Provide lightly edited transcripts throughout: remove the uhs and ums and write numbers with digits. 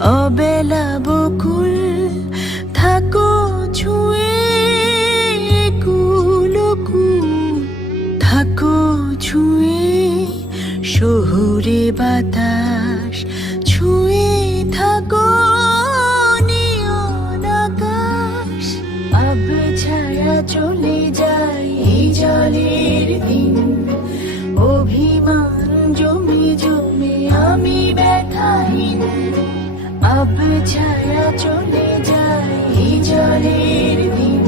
অবেলা বকুল থাকো ছুঁয়ে কুলকুল থাকো ছুঁয়ে শহুরে বাতাস ছুঁয়ে থাকো নিয়ন আকাশ। আবছায়া চলে যায় এই জলের দিন, অভিমান জমে জমে আমি ব্যথাহীন। আবছায়া চলে যায় এই জলের দিন,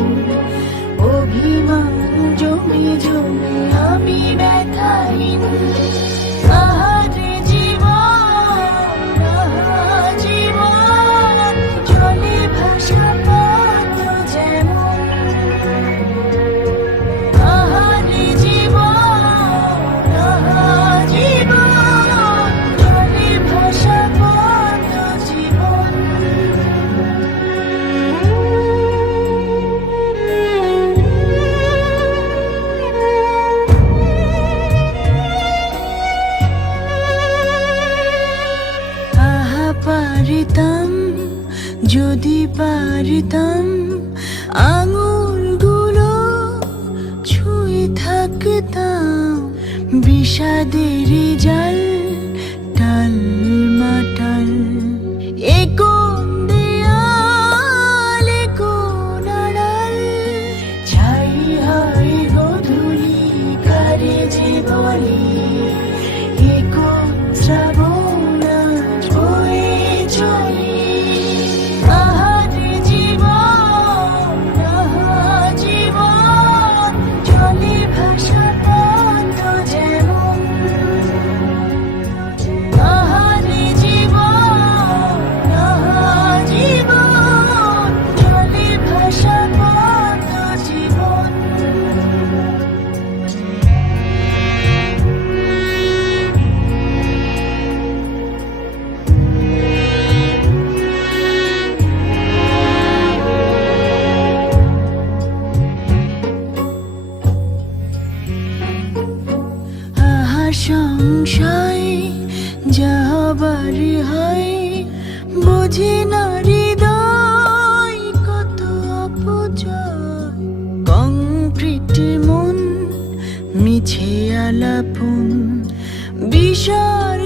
অভিমান জমে জমে আমি ব্যথাহীন। আহারে জীবন, আহা জীবন, জলে ভাসা পদ্ম যেমন। আহারে জীবন, আহা জীবন, জলে ভাসা পদ্ম জীবন। আহা পারিতাম, যদি পারিতাম আঙুলগুলো ছুঁয়ে থাকতাম বিষাদের জাল টাল মাটাল। এ কোন দেয়াল, এ কোন আড়াল, ছাই হয় গধূলি কারে যে বলে। এ কোন শ্রাবণ আজ বয়ে চলে। আহারে জীবন, আহা জীবন, জলে ভাসা পদ্ম যেমন। আহারে জীবন, আহা জীবন, জলে ভাসা পদ্ম জীবন। আহা সংশয় যা হবার হয়, বোঝে না হৃদয় কত অপচয়। কংক্রিট মন মিছে আলাপন বিষয়